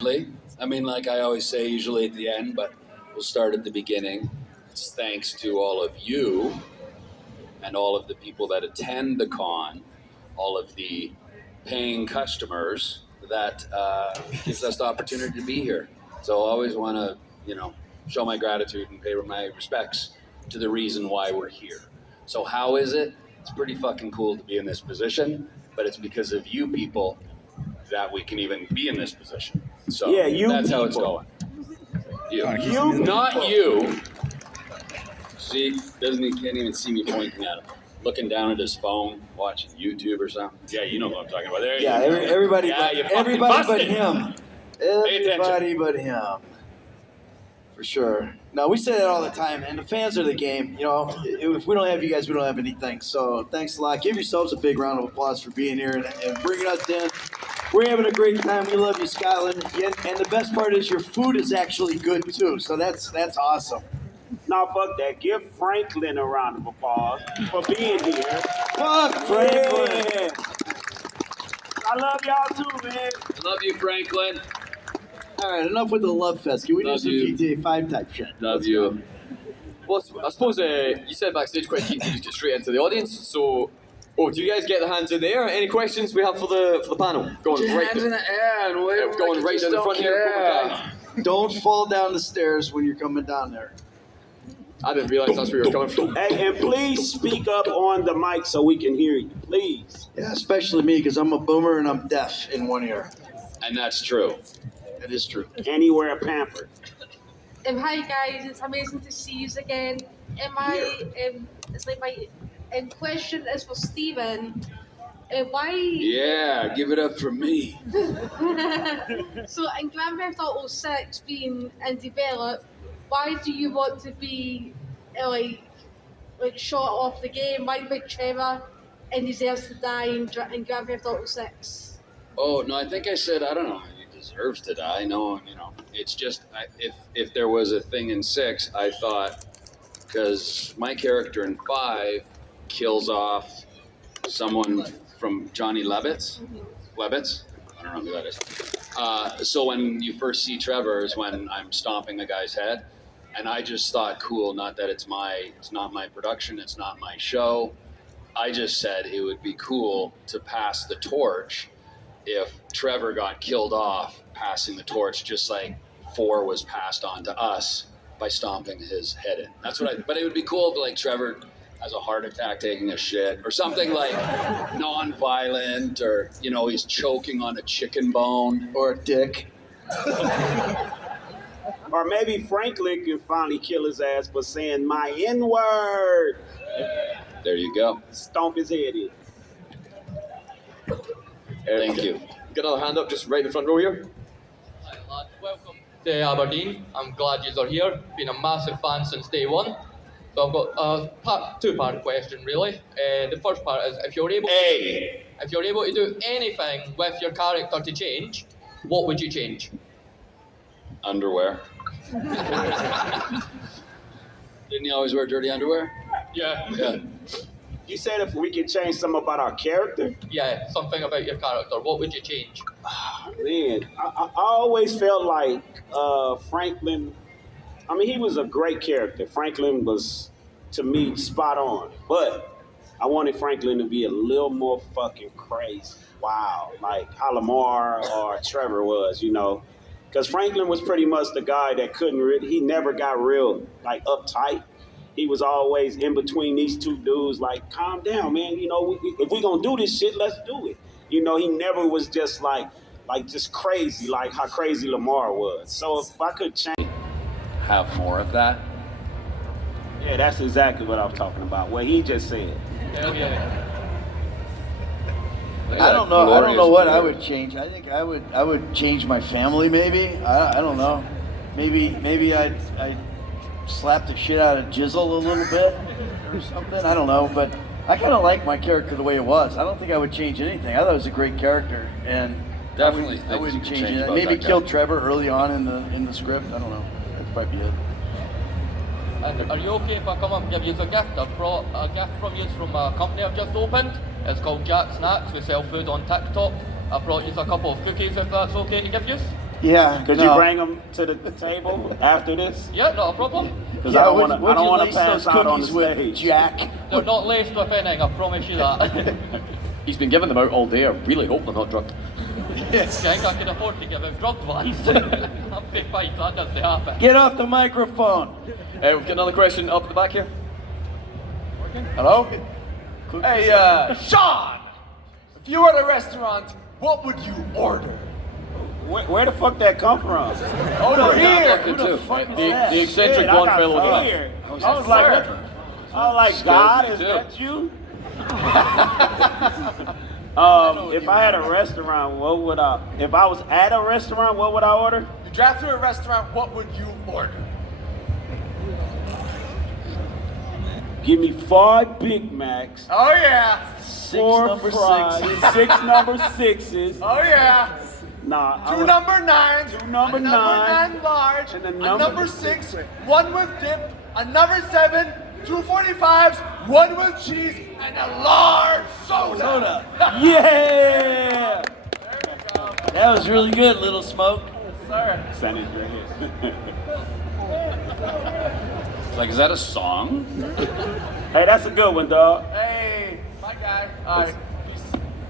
I mean, like I always say, usually at the end, but we'll start at the beginning. It's thanks to all of you and all of the people that attend the con, all of the paying customers that gives us the opportunity to be here. So I always want to, show my gratitude and pay my respects to the reason why we're here. So how is it? It's pretty fucking cool to be in this position, but it's because of you people that we can even be in this position. So Yeah, you that's how people. it's going. You. You Not people. you. See, can't even see me pointing at him. Looking down at his phone, watching YouTube or something. Yeah, you know what I'm talking about. There Yeah, you go. everybody, Yeah, you fucking everybody but busted. him. Pay attention. Everybody but him. For sure. No, we say that all the time, and the fans are the game. You know, if we don't have you guys, we don't have anything. So thanks a lot. Give yourselves a big round of applause for being here and bringing us in. We're having a great time. We love you, Scotland. And the best part is your food is actually good too. So that's awesome. No, fuck that. Give Franklin a round of applause for being here. Fuck Franklin. Yeah. I love y'all too, man. Love you, Franklin. All right, enough with the love fest. Can we do Love some you. GTA5 type shit? Love Let's you. go. Well, I suppose you said backstage quite keen to just get straight into the audience. So, do you guys get the hands in the air? Any questions we have for the panel? Going right Hands in the air and wave. going right down the front here. Proper guy. Don't fall down the stairs when you're coming down there. I didn't realize that's where you were coming from. Hey, and please speak up on the mic so we can hear you, please. Yeah, especially me, because I'm a boomer and I'm deaf in one ear. And that's true. That is true. Anywhere pampered. Hi guys, it's amazing to see you again. It's like my question is for Stephen. Why? Yeah, give it up for me. So in Grand Theft Auto 6 being in develop, why do you want to be like shot off the game? Why do you think Trevor and deserves to die in Grand Theft Auto 6? Oh no, I think I said I don't know. He deserves to die. No, it's just if there was a thing in 6, I thought because my character in 5 kills off someone from Johnny Lebitz. Lebitz? I don't know who that is. So when you first see Trevor is when I'm stomping a guy's head, and I just thought, cool. Not that it's not my production, it's not my show. I just said it would be cool to pass the torch if Trevor got killed off passing the torch, just like 4 was passed on to us by stomping his head in. That's what but it would be cool if like Trevor has a heart attack taking a shit or something like non-violent, or he's choking on a chicken bone Or a dick. Or maybe Franklin can finally kill his ass for saying my N-word. There you go. Stomp his head in. Thank you. Got another hand up just right in the front row here. Hi lads, welcome to Aberdeen. I'm glad you are here. Been a massive fan since day one. So I've got a two-part question really. The first part is if you're able to do anything with your character to change, what would you change? Underwear. Didn't he always wear dirty underwear? Yeah. You said if we could change something about our character? Yeah, something about your character. What would you change? Man, I always felt like Franklin, he was a great character. Franklin was, to me, spot on. But I wanted Franklin to be a little more fucking crazy. Wow. Like how Lamar or Trevor was, Because Franklin was pretty much the guy that he never got real, like, uptight. He was always in between these two dudes, like, calm down, man. If we gonna do this shit, let's do it. He never was just just crazy, like how crazy Lamar was. So if I could change. Have more of that. Yeah, that's exactly what I'm talking about. What he just said. Hell yeah. I don't know what I would change. I think I would change my family maybe. I don't know. Maybe I'd slap the shit out of Jizzle a little bit or something. I don't know, but I kind of like my character the way it was. I don't think I would change anything. I thought it was a great character, and Definitely I wouldn't things you change can change it. about Maybe that kill guy. Trevor early on in the script. I don't know. That'd probably be it. And are you okay if I come up and give you a gift? I brought a gift from you from a company I've just opened. It's called Jack Snacks. We sell food on TikTok. I brought you a couple of cookies if that's okay to give you. Yeah. Could you bring them to the table after this? Yeah, not a problem. Because Yeah, I don't would you want to lace pass those out on the cookies with, stage. Jack? They're not laced with anything, I promise you that. He's been giving them out all day. I really hope they're not drugged. I think I can afford to give him drugged ones. I'm big fight, that doesn't happen. Get off the microphone. We've got another question up at the back here. Hello? Hey, Sean! If you were at a restaurant, what would you order? Where the fuck that come from? Over here! Who the fuck is The that? eccentric Shit, blonde I got fellow over scared. there. I was like, God, is too. that you? If I had a restaurant, what would I? If I was at a restaurant, what would I order? You drive through a restaurant, what would you order? Give me 5 Big Macs, Oh yeah! 4 number fries, sixes. 6 number 6s. Oh yeah! Nah, I 2 would- number 9s, Two number a number nine, 9 large, and a a number- number 6, 1 with dip, a number 7, 2 45s, 1 with cheese, and a large soda. Yeah. That was really good, Little Smoke. Sorry. Sandy Gray. Like, is that a song? Hey, that's a good one, dog. Hey, my guy. Alright, peace.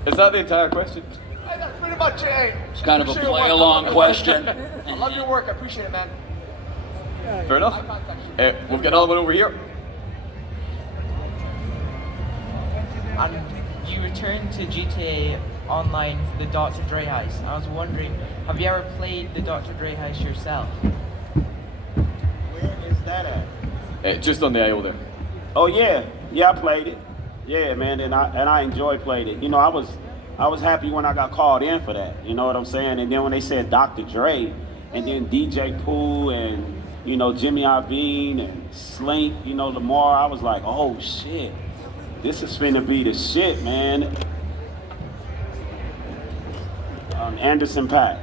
Is that the entire question? Hey, that's pretty much it. Hey, It's kind of a appreciate your work. play-along question. I love your work. I appreciate it, man. Fair enough. I'll contact you. We've got another one over here. And you returned to GTA Online for the Dr. Dre heist. I was wondering, have you ever played the Dr. Dre heist yourself? Where is that at? Just on the aisle there. Oh yeah, I played it. Yeah, man, and I enjoyed playing it. You know, I was happy when I got called in for that. You know what I'm saying? And then when they said Dr. Dre, and then DJ Pooh and Jimmy Iovine and Slink, Lamar, I was like, oh shit, this is finna be the shit, man. Anderson .Paak.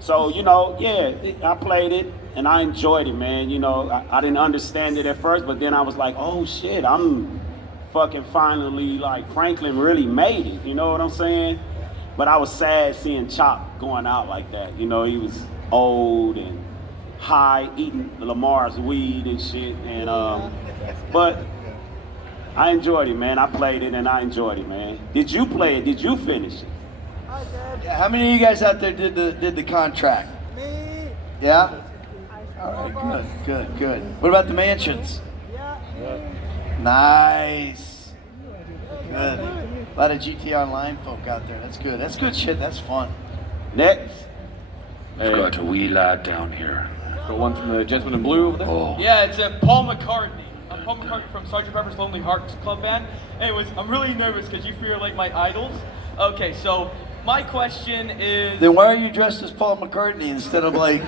So yeah, I played it. And I enjoyed it, man. I didn't understand it at first, but then I was like, oh shit, I'm fucking finally, like, Franklin really made it. You know what I'm saying? But I was sad seeing Chop going out like that. He was old and high, eating Lamar's weed and shit. And but I enjoyed it, man. I played it and I enjoyed it, man. Did you play it? Did you finish it? Yeah, how many of you guys out there did the contract? Me. Yeah? All right, good. What about the mansions? Yeah. Nice. Good. A lot of GT Online folk out there. That's good. That's good shit. That's fun. Next. I've got a wee lad down here. Got one from the gentleman in blue over there. Oh. Yeah, it's Paul McCartney. I'm Paul McCartney from Sgt. Pepper's Lonely Hearts Club Band. Anyways, I'm really nervous because you three are like my idols. Okay, so my question is... Then why are you dressed as Paul McCartney instead of like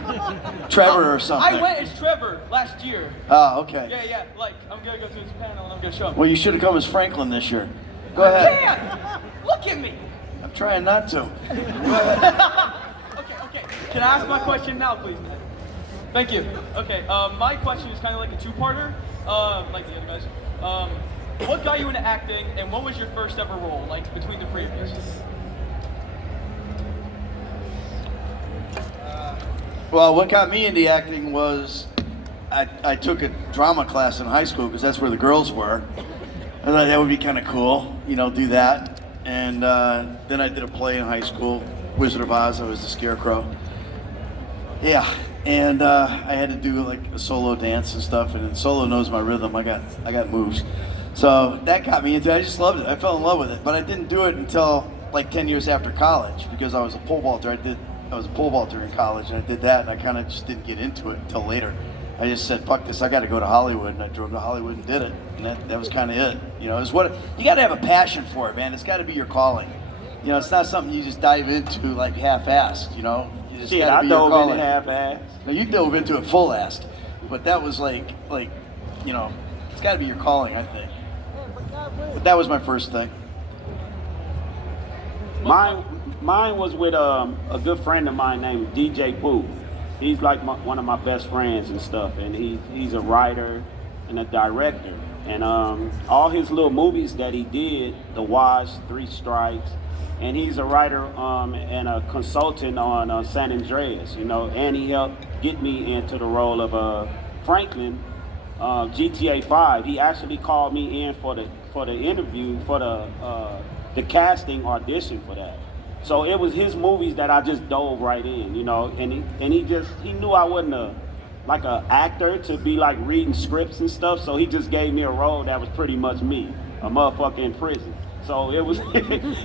Trevor or something? I went as Trevor last year. Oh, okay. Yeah, like, I'm gonna go to his panel and I'm gonna show him. Well, you should have come as Franklin this year. Go ahead. Damn! Look at me! I'm trying not to. Okay. Can I ask my question now, please? Thank you. Okay, my question is kind of like a two-parter, like the other guys. What got you into acting, and what was your first ever role, like, between the three of you? Well, what got me into acting was I took a drama class in high school because that's where the girls were. I thought that would be kind of cool, do that. And then I did a play in high school, Wizard of Oz. I was the Scarecrow. Yeah, and I had to do like a solo dance and stuff. And solo knows my rhythm. I got moves. So that got me into it. I just loved it. I fell in love with it. But I didn't do it until like 10 years after college because I was a pole vaulter. I was a pole vaulter in college, and I did that, and I kind of just didn't get into it until later. I just said, fuck this, I got to go to Hollywood, and I drove to Hollywood and did it, and that was kind of it. It's what you got to have a passion for it, man. It's got to be your calling. It's not something you just dive into like half-assed. You just got to be your calling. I dove in half-assed. No, you dove into it full-assed, but that was like it's got to be your calling, I think. But that was my first thing. Mine was with a good friend of mine named DJ Pooh. He's like one of my best friends and stuff, and he's a writer, and a director. And all his little movies that he did, The Wash, Three Strikes, and he's a writer and a consultant on San Andreas, you know, and he helped get me into the role of Franklin, GTA5. He actually called me in for the interview for the casting audition for that. So it was his movies that I just dove right in, you know, and he knew I wasn't like an actor to be like reading scripts and stuff. So he just gave me a role that was pretty much me, a motherfucker in prison. So it was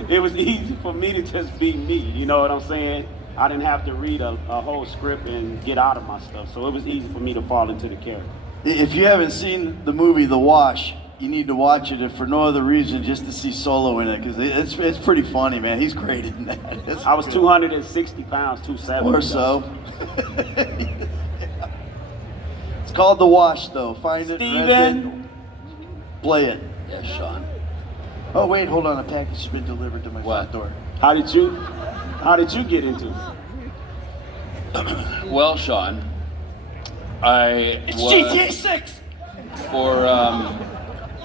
it was easy for me to just be me. You know what I'm saying? I didn't have to read a whole script and get out of my stuff. So it was easy for me to fall into the character. If you haven't seen the movie The Wash, you need to watch it, if for no other reason, just to see Solo in it, because it's pretty funny, man. He's great in that. I was 260 pounds, 270. Or so. It's called The Wash, though. Find it, rent it, play it. Yeah, Sean. Oh wait, hold on. A package has been delivered to my front door. How did you get into it? Well, Sean, It's GTA 6.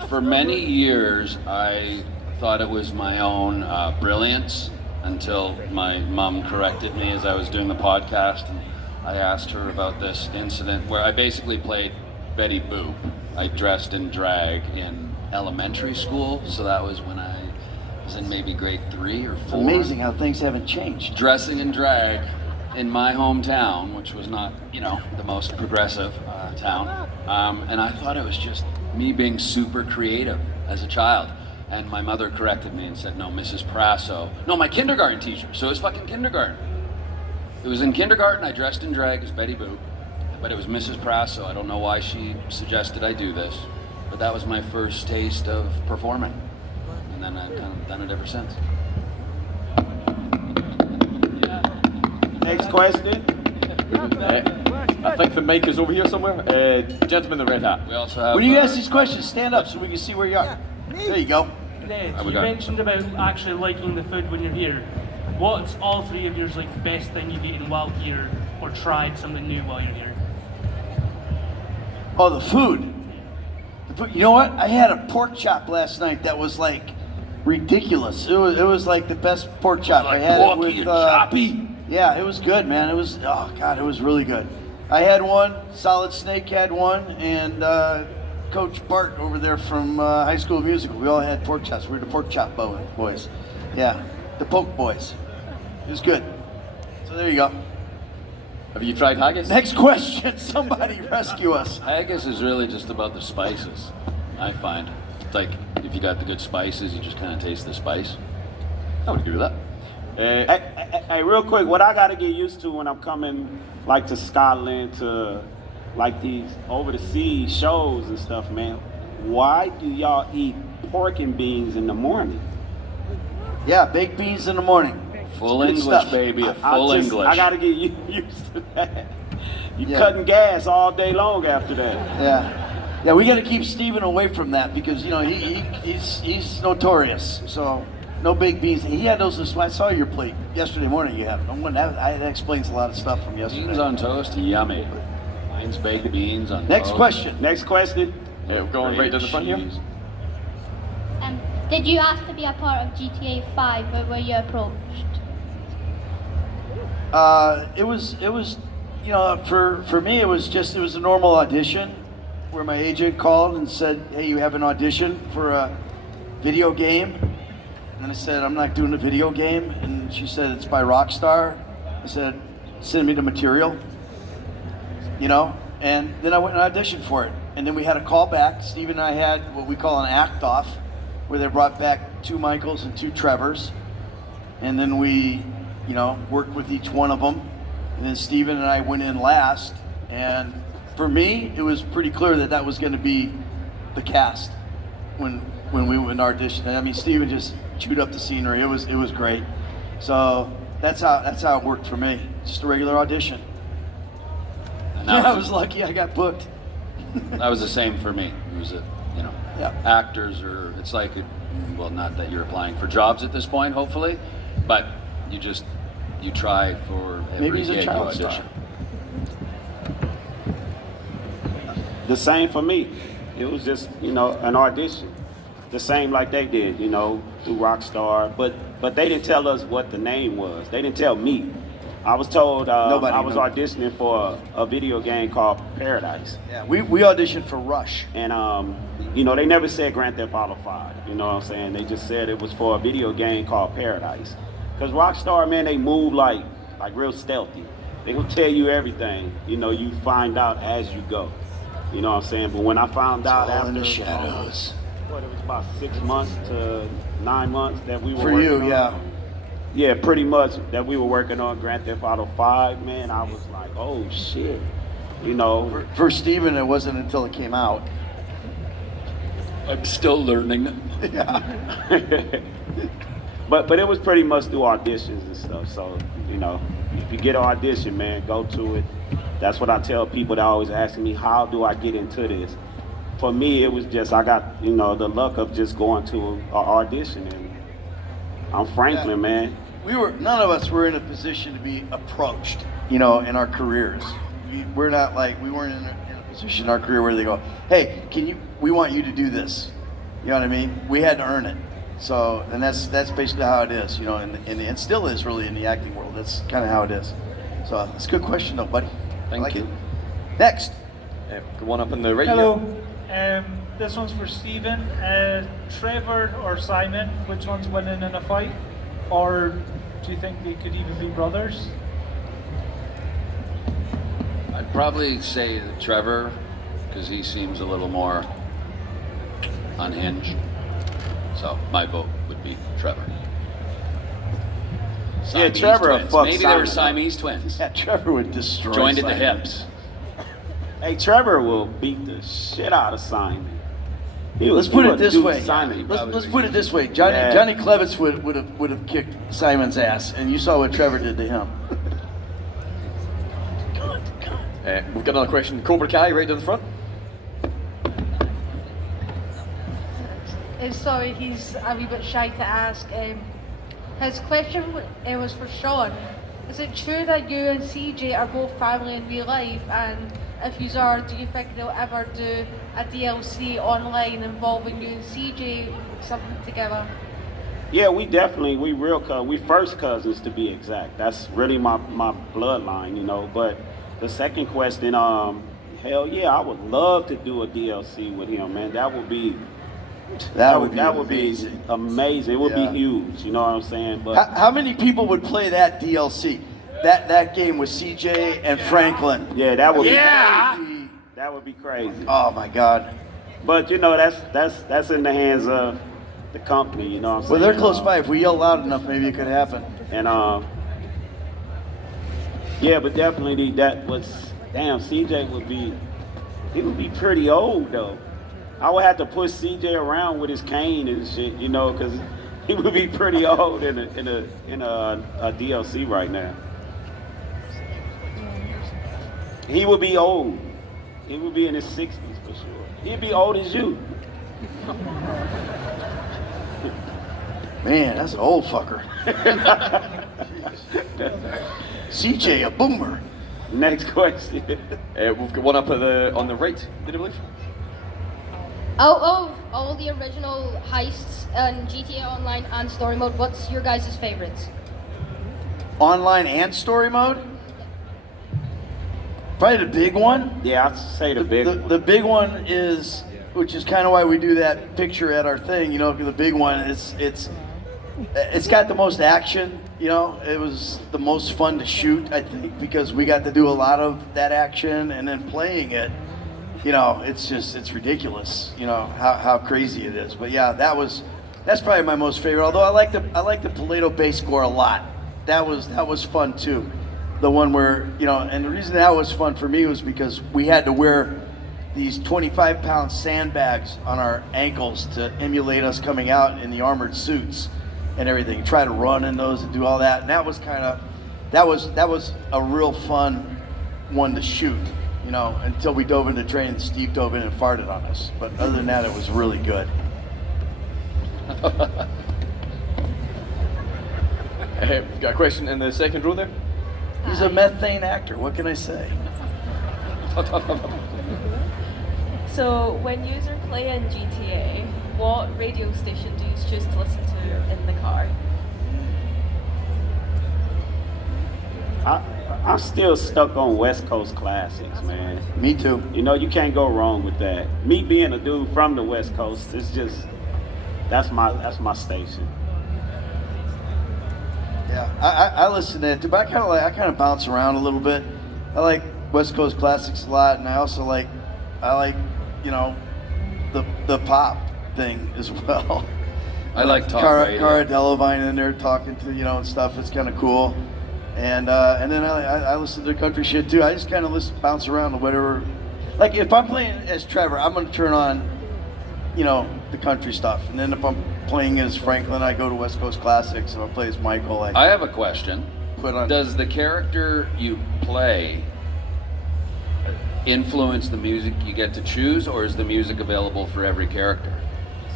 For many years, I thought it was my own brilliance until my mom corrected me as I was doing the podcast, and I asked her about this incident where I basically played Betty Boop. I dressed in drag in elementary school, so that was when I was in maybe grade 3 or 4. It's amazing how things haven't changed. Dressing in drag in my hometown, which was not, you know, the most progressive town, and I thought it was just me being super creative as a child. And my mother corrected me and said, no, Mrs. Prasso. No, my kindergarten teacher. So it was fucking kindergarten. It was in kindergarten, I dressed in drag as Betty Boop, but it was Mrs. Prasso. I don't know why she suggested I do this, but that was my first taste of performing. And then I've kind of done it ever since. Next question. I think the mic is over here somewhere. Gentleman in the red hat. We also have... When you ask these questions, stand up so we can see where you are. There you go. Ned, we you got? mentioned about actually liking the food when you're here. What's all three of yours like the best thing you've eaten while here, or tried something new while you're here? Oh, the food. You know what? I had a pork chop last night that was like ridiculous. It was like the best pork chop. I had it with choppy. Yeah, it was good, man. It was, oh God, it was really good. I had one, Solid Snake had one, and Coach Bart over there from High School Musical, we all had pork chops. We were the pork chop boys. Yeah, the poke boys. It was good. So there you go. Have you tried haggis? Next question. Somebody rescue us. Haggis is really just about the spices, I find. It's like, if you got the good spices, you just kind of taste the spice. I would agree with that. Hey, real quick, what I gotta get used to when I'm coming, like to Scotland, to like these over the sea shows and stuff, man. Why do y'all eat pork and beans in the morning? Yeah, baked beans in the morning. Full Good English, stuff. baby, full English. I gotta get used to that. You Yeah. cutting gas all day long after that. Yeah, we got to keep Steven away from that because you know he's notorious. So no baked beans. He had those. I saw your plate yesterday morning. You had them. That explains a lot of stuff from yesterday. Beans on toast, yummy. Mine's baked beans on Next toast. question. Next question. Yeah, we're going right to the front here. Cheese. Did you ask to be a part of GTA 5 or were you approached? It was, you know, for me it was a normal audition where my agent called and said, hey, you have an audition for a video game. And I said, I'm not doing a video game. And she said, it's by Rockstar. I said, send me the material, you know? And then I went and auditioned for it. And then we had a call back. Steve and I had what we call an act off, where they brought back 2 Michaels and 2 Trevors. And then we, you know, worked with each one of them. And then Steven and I went in last. And for me, it was pretty clear that that was going to be the cast when we went and auditioned. I mean, Steven just chewed up the scenery. It was great. So that's how it worked for me. Just a regular audition. And I that was lucky I got booked. That was the same for me. It was actors are, it's like, well, not that you're applying for jobs at this point, hopefully, but you try for every Maybe he's a gig you child audition. star. The same for me. It was just, an audition. The same like they did, through Rockstar. But they didn't tell us what the name was. They didn't tell me. I was told Nobody I was knew. auditioning for a video game called Paradise. Yeah, we auditioned for Rush. And, they never said Grand Theft Auto 5. You know what I'm saying? They just said it was for a video game called Paradise. Because Rockstar, man, they move like real stealthy. They will tell you everything. You find out as you go. You know what I'm saying? But when I found out all after in the shadows. It was about 6 months to 9 months that we were For working you, on. yeah. Yeah, pretty much that we were working on Grand Theft Auto 5, man. I was like, oh shit. For Steven, it wasn't until it came out. I'm still learning. Yeah. But it was pretty much through auditions and stuff. So, if you get an audition, man, go to it. That's what I tell people that always asking me, how do I get into this? For me, it was just, I got, the luck of just going to an audition. And I'm Franklin, man. None of us were in a position to be approached, in our careers. We weren't in a position in our career where they go, hey, we want you to do this. You know what I mean? We had to earn it. So, and that's basically how it is, and still is really in the acting world. That's kind of how it is. So, it's a good question though, buddy. Thank you. Next. The one up in the right Hello. here. This one's for Stephen. Trevor or Simon, which one's winning in a fight? Or do you think they could even be brothers? I'd probably say Trevor, because he seems a little more unhinged. So my vote would be Trevor. Siamese Trevor twins. fuck Maybe they were Simon. Siamese twins. Yeah, Trevor would destroy Joined at the Simon. hips. Hey, Trevor will beat the shit out of Simon. Let's put it this way. Simon. Let's put it this way. Johnny Klevitz would have kicked Simon's ass, and you saw what Trevor did to him. We've got another question. Cobra Kai, right down the front. Sorry, he's a wee bit shy to ask. His question was for Sean. Is it true that you and CJ are both family in real life? And if you are, do you think they'll ever do a DLC online involving you and CJ, something together? Yeah, we first cousins to be exact. That's really my bloodline, But the second question, hell yeah, I would love to do a DLC with him, man. That would be amazing. It would be huge. You know what I'm saying? But How many people would play that DLC? That game with CJ and Franklin. Yeah, that would be that would be crazy. Oh my God. But that's in the hands of the company. You know what I'm saying? Well, they're close by. If we yell loud enough, maybe it could happen. And yeah, but definitely CJ would be pretty old though. I would have to push CJ around with his cane and shit, because he would be pretty old in a DLC right now. He would be old. He would be in his 60s for sure. He'd be old as you. Man, that's an old fucker. CJ, a boomer. Next question. We've got one up on the right, did I believe? Out of all the original heists in GTA Online and Story Mode, what's your guys' favorites? Online and story mode? Probably the big one. Yeah, I'd say the big one. The big one is, which is kind of why we do that picture at our thing, because the big one it's got the most action, It was the most fun to shoot, I think, because we got to do a lot of that action, and then playing it, it's ridiculous, how crazy it is. But yeah, that's probably my most favorite. Although I like the Paleto bass score a lot. That was fun too. The one where, and the reason that was fun for me was because we had to wear these 25-pound sandbags on our ankles to emulate us coming out in the armored suits and everything. Try to run in those and do all that. And that was that was a real fun one to shoot, until we dove into training and Steve dove in and farted on us. But other than that, it was really good. We've got a question in the second row there. He's a methane actor. What can I say? So, when you are playing GTA, what radio station do you choose to listen to in the car? I'm still stuck on West Coast classics, man. Me too. You know, you can't go wrong with that. Me being a dude from the West Coast, it's just that's my station. Yeah, I listen to it too, but I kind of bounce around a little bit. I like West Coast classics a lot, and I also like you know the pop thing as well. I like talk radio. Cara Delevingne in there talking to and stuff. It's kind of cool. And then I listen to country shit too. I just kind of bounce around to whatever. Like if I'm playing as Trevor, I'm gonna turn on, the country stuff. And then if I'm playing as Franklin, I go to West Coast classics. If I play as Michael, I have a question. Put on. Does the character you play influence the music you get to choose, or is the music available for every character?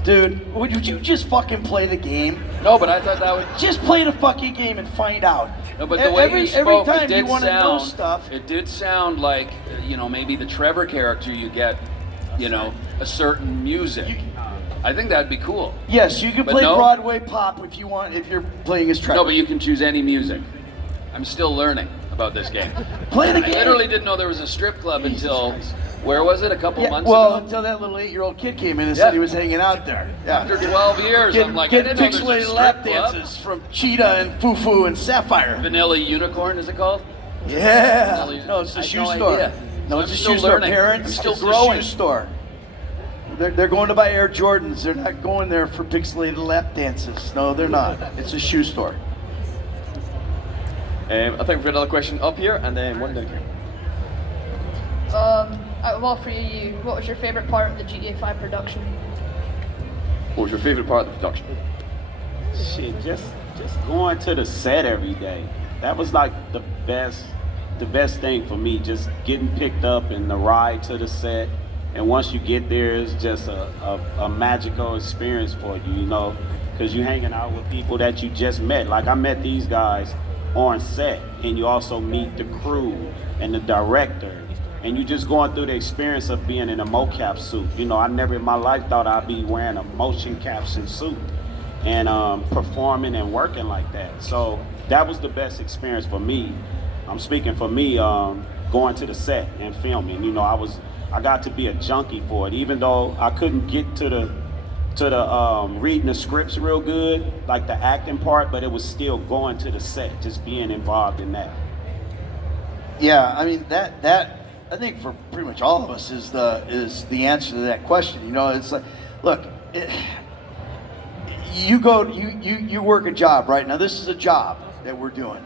Dude, would you just fucking play the game? No, but I thought that would just play the fucking game and find out. No, but the way you spoke, every time it did you want to know stuff. It did sound like maybe the Trevor character you get, a certain music. I think that'd be cool. Yes, you can But play no? Broadway pop if you want. If you're playing as Trevor. No, but you can choose any music. I'm still learning about this game. Play the game. I literally didn't know there was a strip club until. Where was it? A couple months well, ago? until that little 8-year-old kid came in and said he was hanging out there. Yeah. After 12 years, I'm like, I Get didn't know there's a pixelated strip lap club. dances from Cheetah and Fufu and Sapphire. Vanilla Unicorn, is it called? Yeah. Vanilla- No, it's a I had shoe no store. idea. No, I'm it's a still shoe store. learning. Parents, I'm still it's growing. a shoe store. They're going to buy Air Jordans. They're not going there for pixelated lap dances. No, they're not. It's a shoe store. I think we've got another question up here, and then one down here. Out of all three of you, what was your favourite part of the GTA 5 production? What was your favourite part of the production? Shit, just going to the set every day. That was like the best thing for me. Just getting picked up and the ride to the set. And once you get there, it's just a magical experience for you, because you're hanging out with people that you just met. Like I met these guys on set, and you also meet the crew and the director. And you just going through the experience of being in a mocap suit. I never in my life thought I'd be wearing a motion caption suit and performing and working like that. So that was the best experience for me. I'm speaking for me, going to the set and filming. I got to be a junkie for it, even though I couldn't get to the reading the scripts real good, like the acting part, but it was still going to the set, just being involved in that. Yeah, I mean that I think for pretty much all of us is the answer to that question. It's like, look, you work a job, right? Now this is a job that we're doing,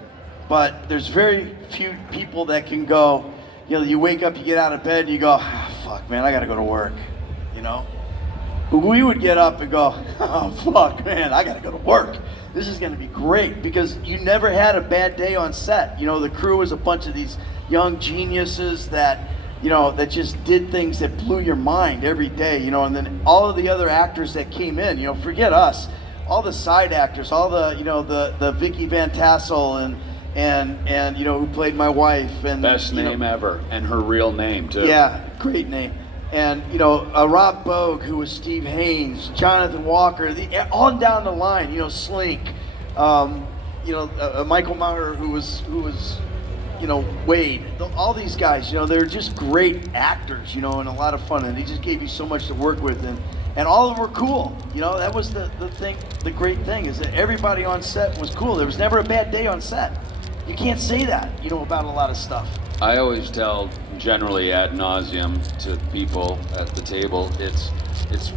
but there's very few people that can go. You wake up, you get out of bed, and you go, fuck, man, I gotta go to work. But we would get up and go, oh fuck, man, I gotta go to work. This is gonna be great because you never had a bad day on set. The crew was a bunch of these young geniuses that that just did things that blew your mind every day, and then all of the other actors that came in, forget us, all the side actors, all the the Vicky Van Tassel and who played my wife, and Best name ever, and her real name too. Yeah, great name. And Rob Bogue, who was Steve Haynes, Jonathan Walker, on down the line, Slink, Michael Maurer, who was Wade, all these guys, they're just great actors, and a lot of fun, and they just gave you so much to work with, and all of them were cool. That was the thing. The great thing is that everybody on set was cool. There was never a bad day on set. You can't say that, about a lot of stuff. I always tell, generally ad nauseum, to people at the table, it's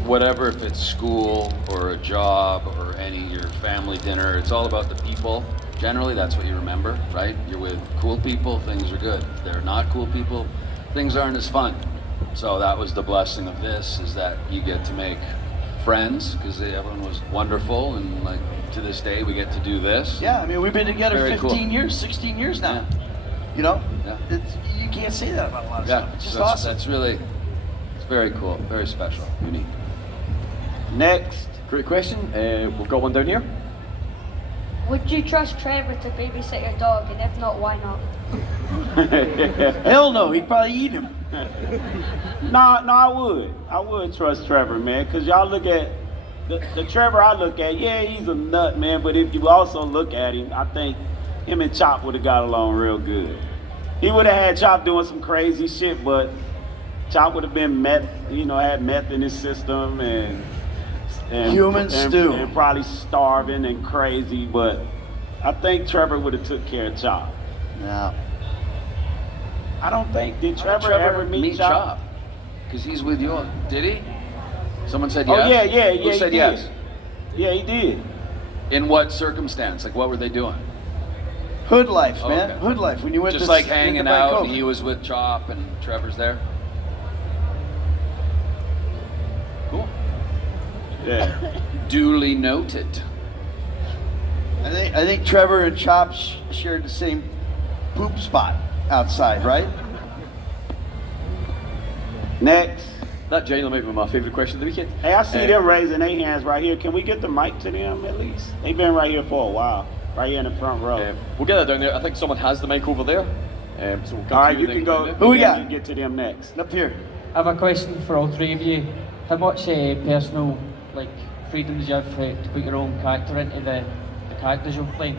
whatever, if it's school or a job or your family dinner, it's all about the people. Generally, that's what you remember, right? You're with cool people, things are good. If they're not cool people, things aren't as fun. So that was the blessing of this, is that you get to make friends, because everyone was wonderful, and like to this day we get to do this. Yeah, I mean, we've been together Very 15 cool. years, 16 years now. Yeah. You can't say that about a lot of Yeah, stuff. It's just that's, awesome. That's really, it's very cool, very special, unique. Next. Great question. We've got one down here. Would you trust Trevor to babysit your dog, and if not, why not? Hell no, he'd probably eat him. No, I would. I would trust Trevor, man, because y'all look at the Trevor I look at, yeah, he's a nut, man, but if you also look at him, I think him and Chop would have got along real good. He would have had Chop doing some crazy shit, but Chop would have been meth, had meth in his system and Human stew. And probably starving and crazy, but I think Trevor would have took care of Chop. Yeah. I don't think, did How did Trevor ever meet Chop? Because he's with you. Did he? Someone said Oh, yes? yeah, Who he said did. yes? Yeah, he did. In what circumstance? Like, what were they doing? Hood life, Oh, man. okay. Hood life. When you went Just to like hanging out, Coke. and he was with Chop, and Trevor's there? Cool. Yeah. Duly noted. I think Trevor and Chop shared the same poop spot outside, right? Next. That genuinely might be my favourite question of the weekend. Hey, I see them raising their hands right here. Can we get the mic to them at least? They've been right here for a while. Right here in the front row. We'll get that down there. I think someone has the mic over there. So we'll come All to right, you then can go. down there. Who we got? You get to them next. Up here. I have a question for all three of you. How much personal freedoms you have to put your own character into the characters you're playing?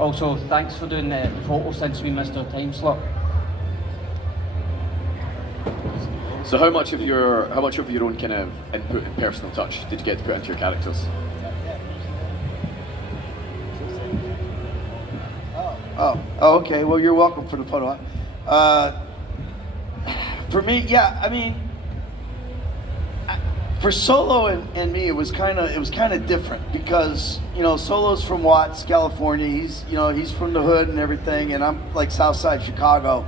Also, thanks for doing the photo since we missed our time slot. So how much of your own kind of input and personal touch did you get to put into your characters? Oh, okay. Well, you're welcome for the photo. For me, yeah. I mean, for Solo and me, it was kind of different because Solo's from Watts, California. He's from the hood and everything, and I'm like Southside Chicago,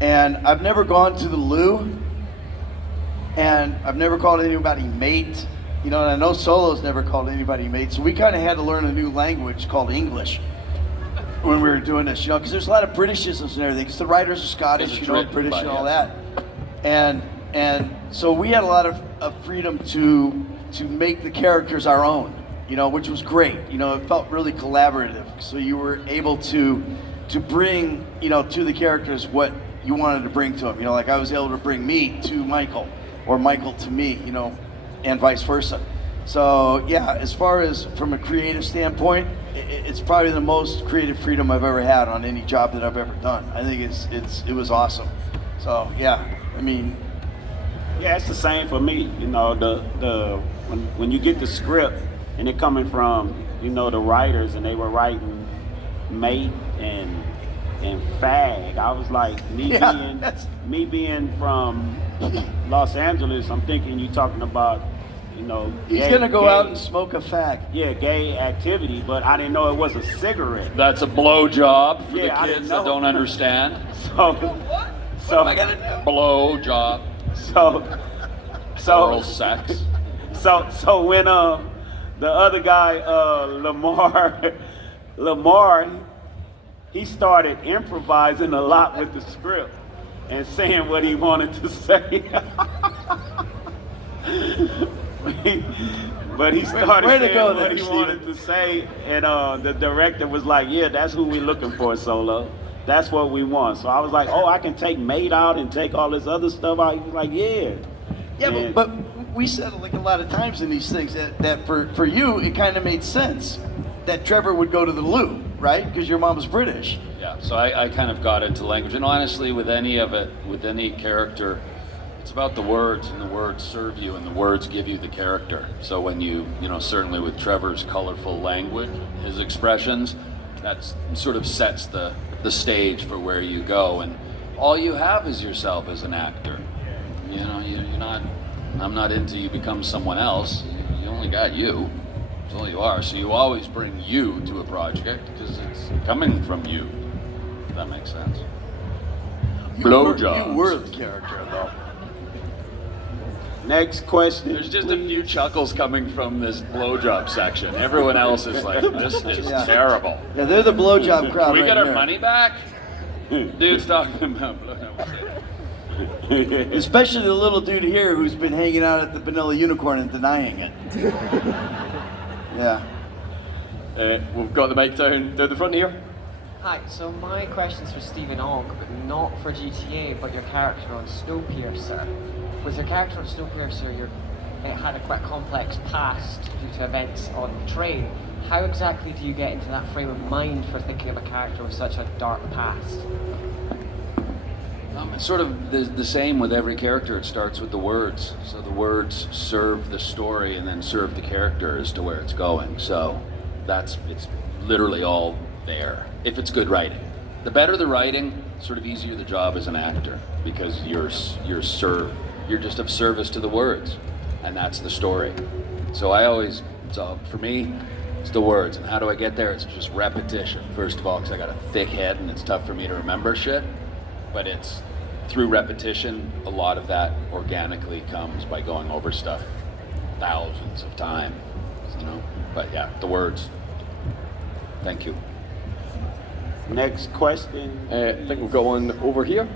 and I've never gone to the loo, and I've never called anybody mate. And I know Solo's never called anybody mate, so we kind of had to learn a new language called English when we were doing this, because there's a lot of Britishisms and everything. Because the writers are Scottish, British and all that, and so we had a lot of freedom to make the characters our own, which was great. It felt really collaborative. So you were able to bring, to the characters what you wanted to bring to them. Like I was able to bring me to Michael, or Michael to me, and vice versa. So yeah, as far as from a creative standpoint, it's probably the most creative freedom I've ever had on any job that I've ever done. I think it was awesome. So yeah, I mean, yeah, it's the same for me. When you get the script and it coming from the writers and they were writing mate and fag, I was like me being from Los Angeles. I'm thinking you talking about. He's gonna go out and smoke a fag. Yeah, gay activity, but I didn't know it was a cigarette. That's a blow job for Yeah, I the didn't kids know. that don't understand. So What am I gonna do? Blow job. So Oral sex. So when the other guy Lamar, he started improvising a lot with the script and saying what he wanted to say. But he started saying what he wanted to say, and the director was like, "Yeah, that's who we're looking for, Solo. That's what we want." So I was like, "Oh, I can take mate out and take all this other stuff out." He was like, "Yeah." Yeah, but we said like a lot of times in these things that for you it kind of made sense that Trevor would go to the loo, right? Because your mom's British. Yeah, so I kind of got into language, and honestly, with any of it, with any character, it's about the words, and the words serve you, and the words give you the character. So when you certainly with Trevor's colorful language, his expressions, that sort of sets the stage for where you go, and all you have is yourself as an actor. You're not. I'm not into you become someone else. You only got you. That's all you are. So you always bring you to a project because it's coming from you. If that makes sense. Blowjobs. You were the character, though. Next question. There's just a few chuckles coming from this blowjob section. Everyone else is like, this is terrible. Yeah, they're the blowjob crowd. Can we right get our here. money back? Dude's talking about blowjobs. Especially the little dude here who's been hanging out at the Vanilla Unicorn and denying it. Yeah. We've got the mic down the front here. Hi, so my question's for Stephen Ogg, but not for GTA, but your character on Snowpiercer. With your character on Snowpiercer, it had a quite complex past due to events on the train. How exactly do you get into that frame of mind for thinking of a character with such a dark past? It's sort of the same with every character. It starts with the words. So the words serve the story and then serve the character as to where it's going. So it's literally all there, if it's good writing. The better the writing, sort of easier the job as an actor, because you're just of service to the words, and that's the story. So for me, it's the words. And how do I get there? It's just repetition, first of all, because I got a thick head and it's tough for me to remember shit. But it's through repetition, a lot of that organically comes by going over stuff thousands of times, But yeah, the words. Thank you. Next question. I think we've got one over here.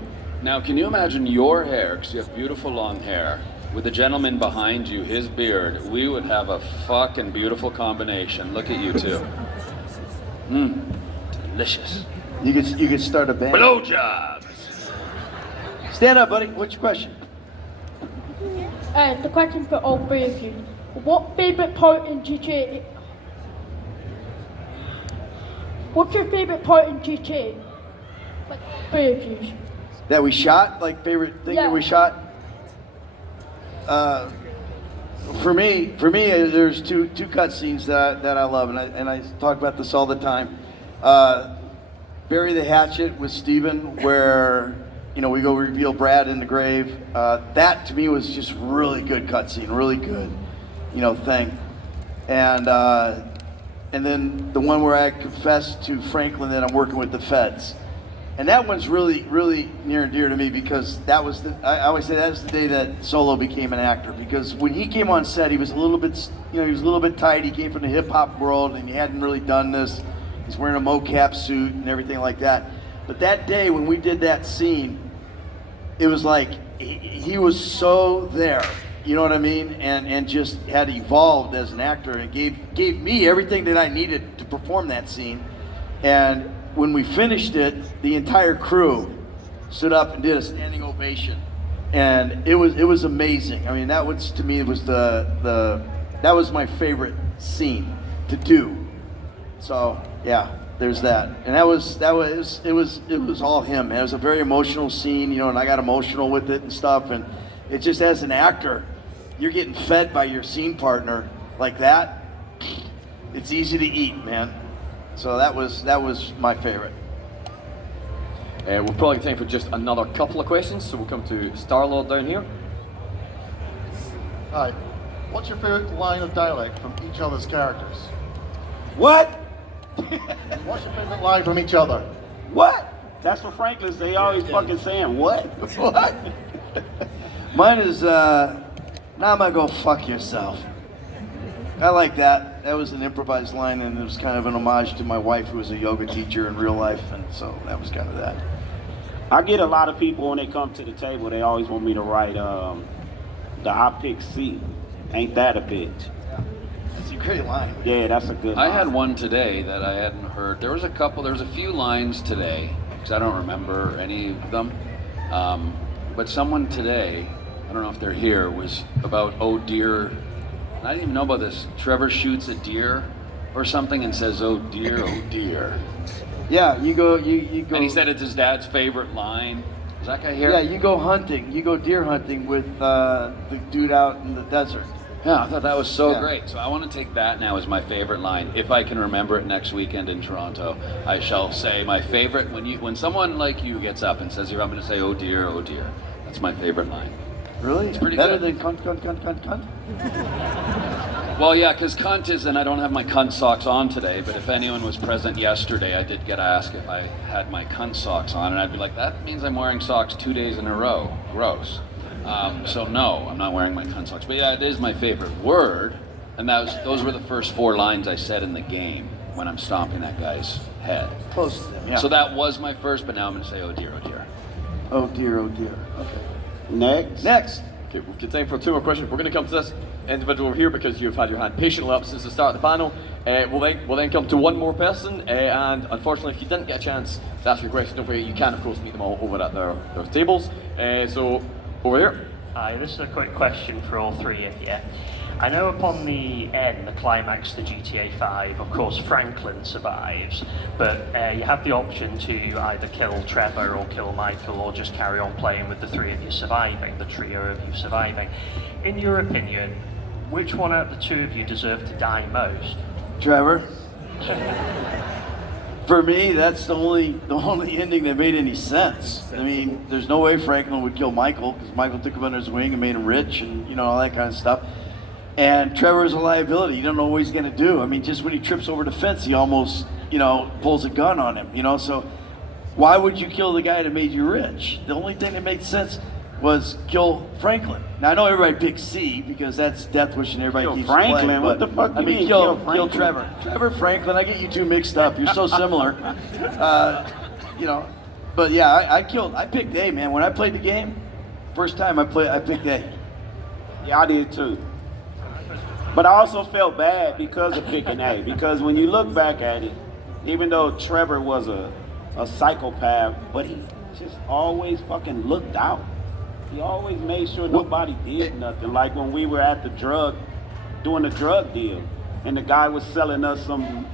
Now, can you imagine your hair, because you have beautiful long hair, with the gentleman behind you, his beard? We would have a fucking beautiful combination. Look at you two. Delicious. You could start a band. Blowjobs. Stand up, buddy. What's your question? The question for all three of you. What favourite part in GTA? What's your favourite part in GTA? Like, three of you. That we shot? Like, favorite thing that we shot? For me, there's two cutscenes that I love, and I talk about this all the time. Bury the Hatchet with Steven, where we go reveal Brad in the grave. That to me was just really good cutscene, really good, thing. And then the one where I confess to Franklin that I'm working with the feds. And that one's really, really near and dear to me, because I always say that was the day that Solo became an actor. Because when he came on set, he was a little bit tight. He came from the hip hop world and he hadn't really done this. He's wearing a mocap suit and everything like that. But that day when we did that scene, it was like he was so there. You know what I mean? And just had evolved as an actor and gave me everything that I needed to perform that scene. And when we finished it, the entire crew stood up and did a standing ovation. And it was amazing. I mean, that was, to me, was that was my favorite scene to do. So yeah, there's that. And it was all him. It was a very emotional scene, and I got emotional with it and stuff. And it just, as an actor, you're getting fed by your scene partner like that. It's easy to eat, man. So that was my favorite. We've probably got time for just another couple of questions, so we'll come to Star-Lord down here. Hi. What's your favorite line of dialect from each other's characters? What? What's your favorite line from each other? What? That's what Franklin's. They always fucking saying what? What? Mine is, now I'm gonna go fuck yourself. I like that. That was an improvised line, and it was kind of an homage to my wife, who was a yoga teacher in real life, and so that was kind of that. I get a lot of people when they come to the table, they always want me to write the I pick C. Ain't that a bitch? That's a great line. Yeah, that's a good line. I had one today that I hadn't heard. There was a few lines today, because I don't remember any of them. But someone today, I don't know if they're here, was about, oh dear, I didn't even know about this. Trevor shoots a deer or something and says, oh dear, oh dear. Yeah, you go. And he said it's his dad's favorite line. Is that guy here? Yeah, you go hunting. You go deer hunting with the dude out in the desert. Yeah, I thought that was so great. So I want to take that now as my favorite line. If I can remember it next weekend in Toronto, I shall say my favorite. When someone like you gets up and says, "I'm going to say, oh dear, oh dear," that's my favorite line. Really? It's pretty better good. than cunt? Well, yeah, because cunt is, and I don't have my cunt socks on today, but if anyone was present yesterday, I did get asked if I had my cunt socks on, and I'd be like, that means I'm wearing socks 2 days in a row. Gross. So no, I'm not wearing my cunt socks. But yeah, it is my favorite word, and those were the first 4 lines I said in the game when I'm stomping that guy's head. Close to them, yeah. So that was my first, but now I'm going to say, oh dear, oh dear. Oh dear, oh dear. Okay. Next. Okay, we've got time for 2 more questions. We're going to come to this individual over here because you've had your hand patiently up since the start of the panel. We'll then come to 1 more person, and unfortunately, if you didn't get a chance to ask your question, don't forget you can, of course, meet them all over at their tables. So, over here. Hi, this is a quick question for all 3 of you. I know upon the end, the climax to GTA 5, of course Franklin survives, but you have the option to either kill Trevor or kill Michael or just carry on playing with the 3 of you surviving, the trio of you surviving. In your opinion, which one out of the 2 of you deserve to die most? Trevor. For me, that's the only ending that made any sense. I mean, there's no way Franklin would kill Michael because Michael took him under his wing and made him rich and all that kind of stuff. And Trevor's a liability. You don't know what he's going to do. I mean, just when he trips over the fence, he almost, pulls a gun on him, So why would you kill the guy that made you rich? The only thing that made sense was kill Franklin. Now, I know everybody picks C because that's Death Wish and everybody keeps Franklin? playing. What the fuck I you mean, mean, kill Trevor. Trevor Franklin, I get you 2 mixed up. You're so similar. But yeah, I picked A, man. When I played the game, first time I picked A. Yeah, I did too. But I also felt bad because of picking A. Because when you look back at it, even though Trevor was a psychopath, but he just always fucking looked out. He always made sure nobody did nothing. Like when we were at doing the drug deal, and the guy was selling us some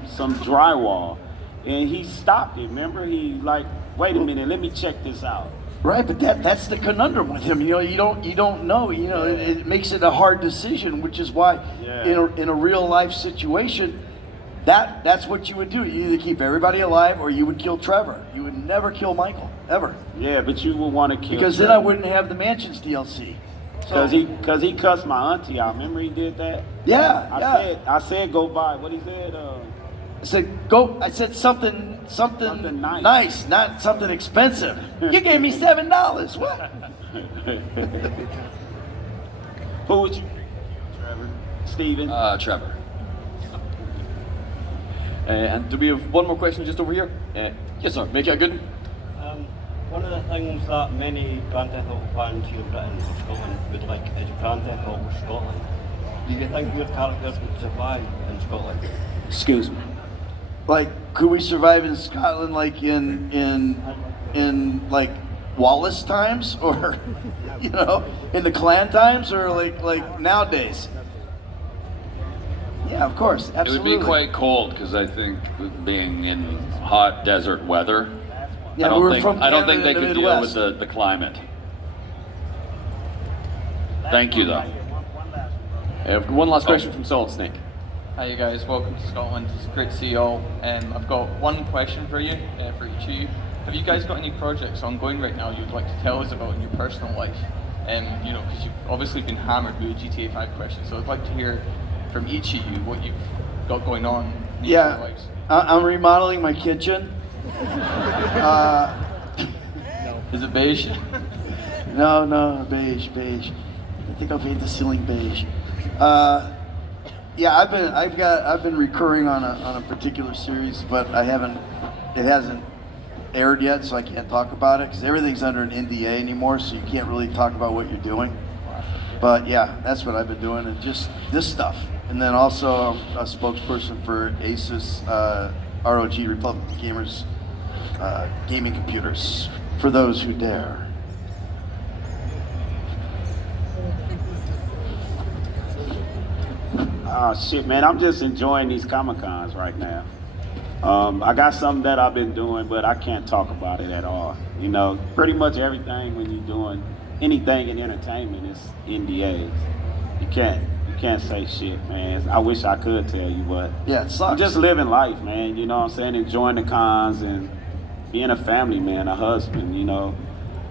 drywall, and he stopped it. Remember, he like, wait a minute, let me check this out. Right, but that's the conundrum with him. You don't know. It makes it a hard decision, which is why in a real life situation, that's what you would do. You either keep everybody alive or you would kill Trevor. You would never kill Michael ever. Yeah, but you would want to kill because Trevor. then I wouldn't have the Mansions DLC. Because he cussed my auntie out. Remember he did that? Yeah. I said go buy. What he said? I said something nice, not something expensive. You gave me $7. What? Who would you? Trevor. Steven. Trevor. And do we have 1 more question just over here? Yes, sir. Make it a good one. One of the things that many Grand Theft Auto fans here in Britain or Scotland would like is Grand Theft Auto Scotland. Do you think your characters would survive in Scotland? Excuse me. Like, could we survive in Scotland like in like Wallace times, or in the clan times, or like nowadays? Yeah, of course, absolutely. It would be quite cold because I think being in hot desert weather, Yeah, I don't think they could deal with the climate. Thank you, though. I have 1 last question from Solid Snake. Hi, you guys. Welcome to Scotland. It's great to see you all. I've got 1 question for you, for each of you. Have you guys got any projects ongoing right now you'd like to tell us about in your personal life? Because you've obviously been hammered with GTA 5 questions, so I'd like to hear from each of you what you've got going on in your lives. I'm remodeling my kitchen. Is it beige? No, beige. I think I'll paint the ceiling beige. Yeah, I've been recurring on a particular series, but it hasn't aired yet, so I can't talk about it because everything's under an NDA anymore, so you can't really talk about what you're doing. But yeah, that's what I've been doing, and just this stuff. And then also a spokesperson for ASUS ROG Republic Gamers gaming computers for those who dare. Oh shit, man! I'm just enjoying these Comic-Cons right now. I got something that I've been doing, but I can't talk about it at all. Pretty much everything when you're doing anything in entertainment is NDAs. You can't say shit, man. I wish I could tell you, but yeah, it sucks. I'm just living life, man. You know what I'm saying? Enjoying the cons and being a family man, a husband.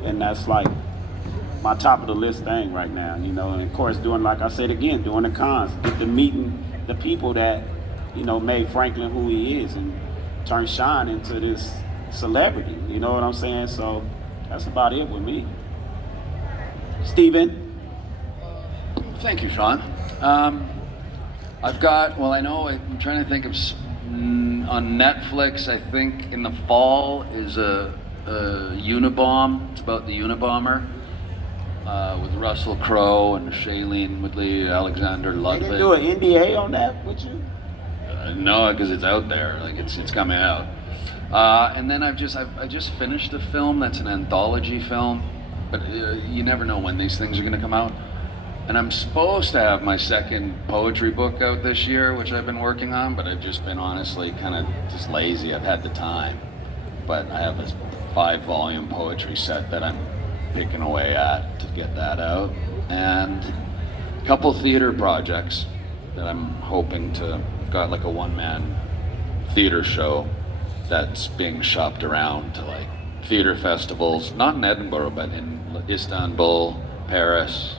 And that's like my top of the list thing right now. And of course, doing, like I said again, doing the cons, meeting the people that made Franklin who he is and turned Sean into this celebrity. You know what I'm saying? So that's about it with me. Steven. Thank you, Sean. I've got, I'm trying to think of, on Netflix, I think in the fall is a Unabomb. It's about the Unabomber. with Russell Crowe and Shailene Woodley, Alexander They Ludwig. didn't do an NDA on that with you? No, because it's out there. Like it's coming out. And then I just finished a film that's an anthology film, but you never know when these things are going to come out. And I'm supposed to have my second poetry book out this year, which I've been working on, but I've just been honestly kind of just lazy. I've had the time, but I have a 5-volume poetry set that I'm picking away at to get that out, and a couple theater projects that I'm hoping to. I've got like a one-man theater show that's being shopped around to like theater festivals, not in Edinburgh, but in Istanbul, Paris,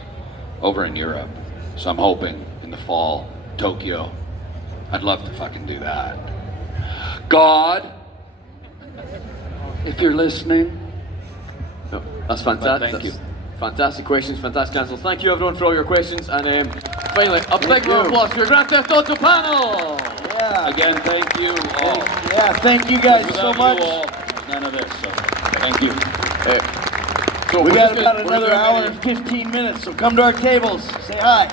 over in Europe. So I'm hoping in the fall, Tokyo. I'd love to fucking do that. God, if you're listening. No, that's fantastic. Thank you. Fantastic questions, fantastic answers. Thank you everyone for all your questions. And finally, a big round of applause for your Grand Theft Auto panel. Yeah. Again, thank you all. Yeah, thank you guys so Without much. you all, none of this. So thank you. So we we're got just about gonna- another hour and 15 minutes, so come to our tables. Say hi.